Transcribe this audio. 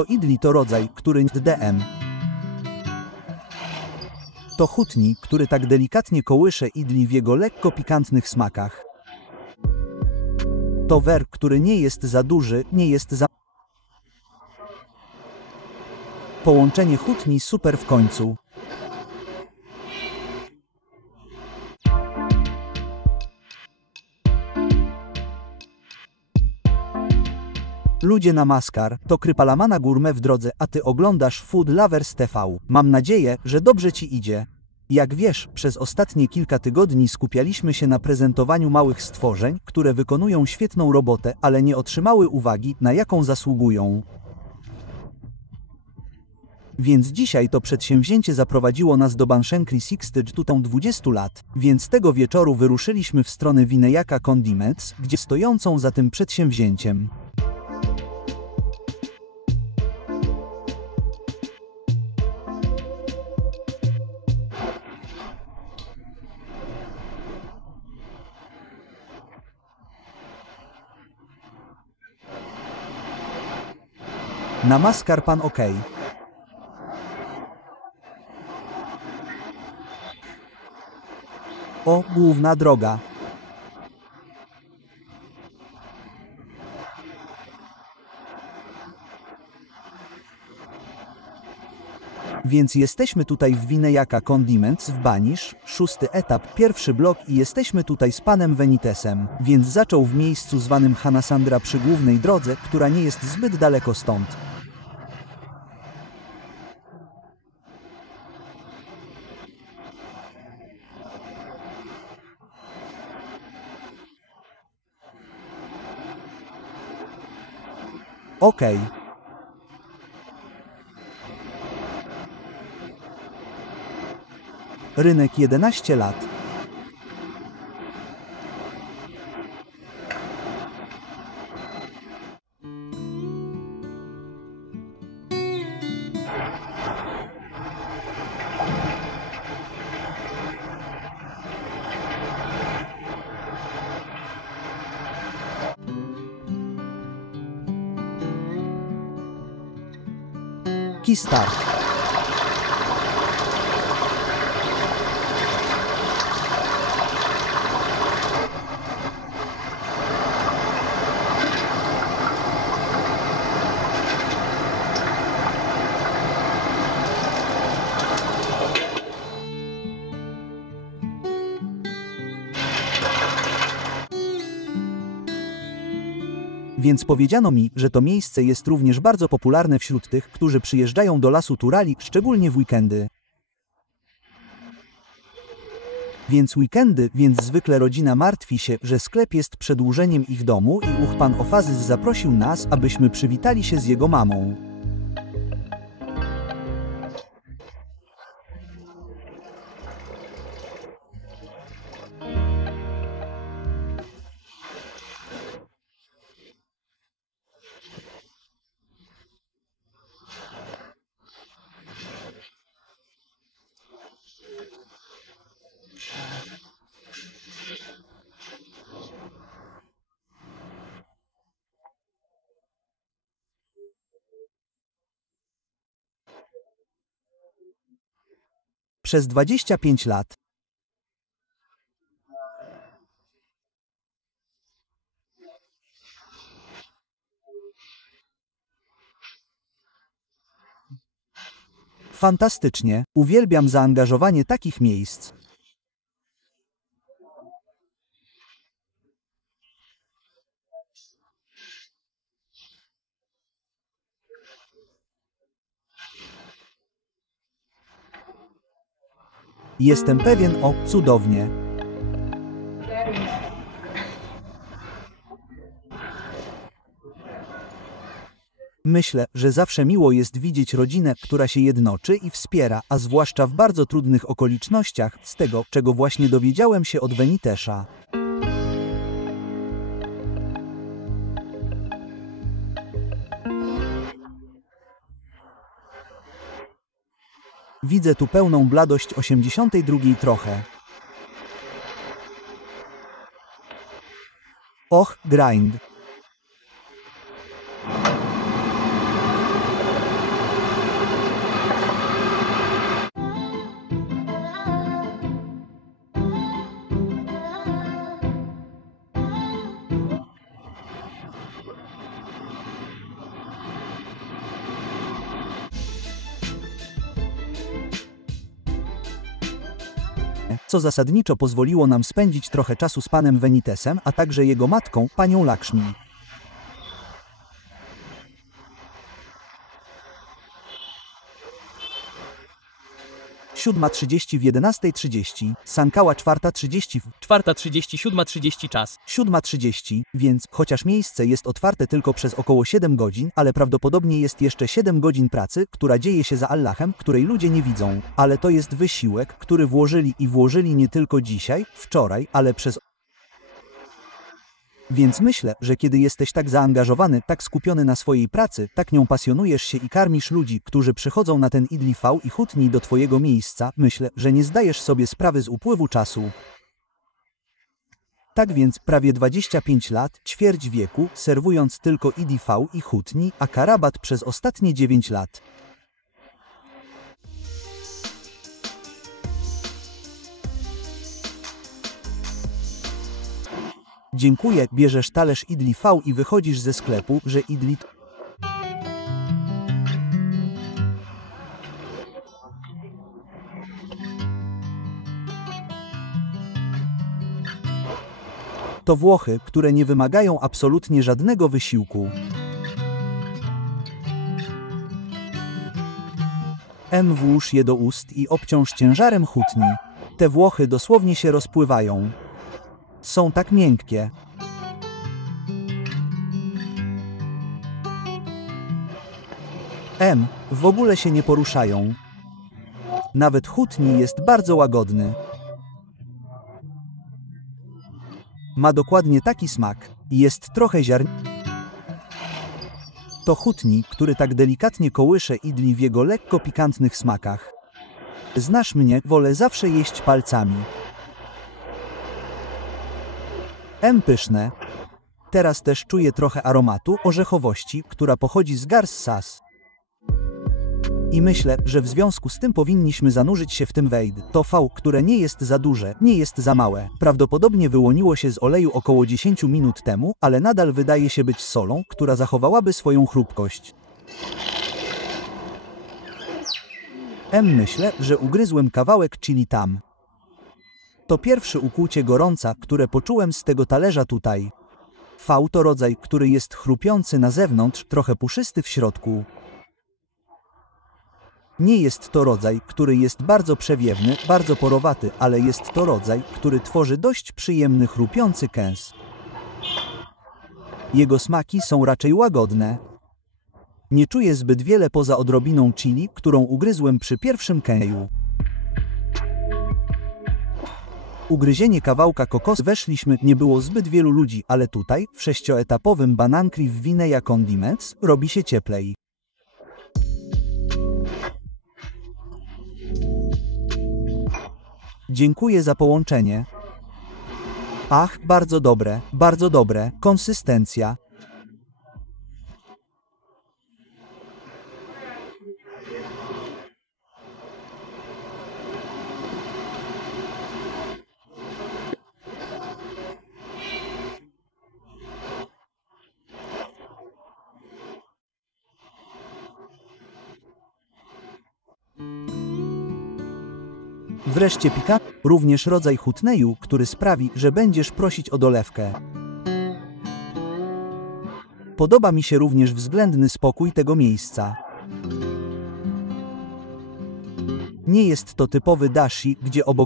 To idli to rodzaj, który DM. To hutni, który tak delikatnie kołysze idli w jego lekko pikantnych smakach. To ver, który nie jest za duży, nie jest za... Połączenie hutni super w końcu. Ludzie namaskar, to Krypalamana Gourmet w drodze, a ty oglądasz Food Lovers TV. Mam nadzieję, że dobrze ci idzie. Jak wiesz, przez ostatnie kilka tygodni skupialiśmy się na prezentowaniu małych stworzeń, które wykonują świetną robotę, ale nie otrzymały uwagi, na jaką zasługują. Więc dzisiaj to przedsięwzięcie zaprowadziło nas do Banshenkri 20 lat, więc tego wieczoru wyruszyliśmy w stronę Vineyaka Condiments, gdzie stojącą za tym przedsięwzięciem. Namaskar pan OK. O, główna droga. Więc jesteśmy tutaj w Vineyaka Condiments w Banisz, 6. etap, 1. blok i jesteśmy tutaj z panem Venitesem, więc zaczął w miejscu zwanym Hanasandra przy głównej drodze, która nie jest zbyt daleko stąd. Okej. Rynek 11 lat. Key start. Więc powiedziano mi, że to miejsce jest również bardzo popularne wśród tych, którzy przyjeżdżają do lasu Turali, szczególnie w weekendy. Więc zwykle rodzina martwi się, że sklep jest przedłużeniem ich domu i pan Ofazys zaprosił nas, abyśmy przywitali się z jego mamą. Przez 25 lat. Fantastycznie, uwielbiam zaangażowanie takich miejsc. Jestem pewien, o, cudownie. Myślę, że zawsze miło jest widzieć rodzinę, która się jednoczy i wspiera, a zwłaszcza w bardzo trudnych okolicznościach, z tego, czego właśnie dowiedziałem się od Venitesza. Widzę tu pełną bladość 82 trochę. Och, grind. co zasadniczo pozwoliło nam spędzić trochę czasu z panem Venitesem, a także jego matką, panią Lakshmi. 7:30 w 11:30, Sankała 4:30 4:30, 7:30 czas. 7:30, więc chociaż miejsce jest otwarte tylko przez około 7 godzin, ale prawdopodobnie jest jeszcze 7 godzin pracy, która dzieje się za Allahem, której ludzie nie widzą. Ale to jest wysiłek, który włożyli nie tylko dzisiaj, wczoraj, ale przez... Więc myślę, że kiedy jesteś tak zaangażowany, tak skupiony na swojej pracy, tak nią pasjonujesz się i karmisz ludzi, którzy przychodzą na ten Idli V i hutni do twojego miejsca, myślę, że nie zdajesz sobie sprawy z upływu czasu. Tak więc prawie 25 lat, ćwierć wieku, serwując tylko Idli V i hutni, a Karabat przez ostatnie 9 lat. Dziękuję, bierzesz talerz Idli V i wychodzisz ze sklepu, że Idli... To Włochy, które nie wymagają absolutnie żadnego wysiłku. Włóż je do ust i obciąż ciężarem hutni. Te Włochy dosłownie się rozpływają. Są tak miękkie. W ogóle się nie poruszają. Nawet hutni jest bardzo łagodny. Ma dokładnie taki smak. Jest trochę To hutni, który tak delikatnie kołysze idli w jego lekko pikantnych smakach. Znasz mnie, wolę zawsze jeść palcami. Pyszne. Teraz też czuję trochę aromatu, orzechowości, która pochodzi z garsas. I myślę, że w związku z tym powinniśmy zanurzyć się w tym wejd. To V, które nie jest za duże, nie jest za małe. Prawdopodobnie wyłoniło się z oleju około 10 minut temu, ale nadal wydaje się być solą, która zachowałaby swoją chrupkość. Myślę, że ugryzłem kawałek chili tam. To pierwsze ukłucie gorąca, które poczułem z tego talerza tutaj. V to rodzaj, który jest chrupiący na zewnątrz, trochę puszysty w środku. Nie jest to rodzaj, który jest bardzo przewiewny, bardzo porowaty, ale jest to rodzaj, który tworzy dość przyjemny chrupiący kęs. Jego smaki są raczej łagodne. Nie czuję zbyt wiele poza odrobiną chili, którą ugryzłem przy pierwszym kęju. Ugryzienie kawałka kokosu weszliśmy, nie było zbyt wielu ludzi, ale tutaj, w 6-etapowym Banankri w Vineya Condiments, robi się cieplej. Dziękuję za połączenie. Ach, bardzo dobre, konsystencja. Wreszcie pikant, również rodzaj hutneju, który sprawi, że będziesz prosić o dolewkę. Podoba mi się również względny spokój tego miejsca. Nie jest to typowy dashi, gdzie obok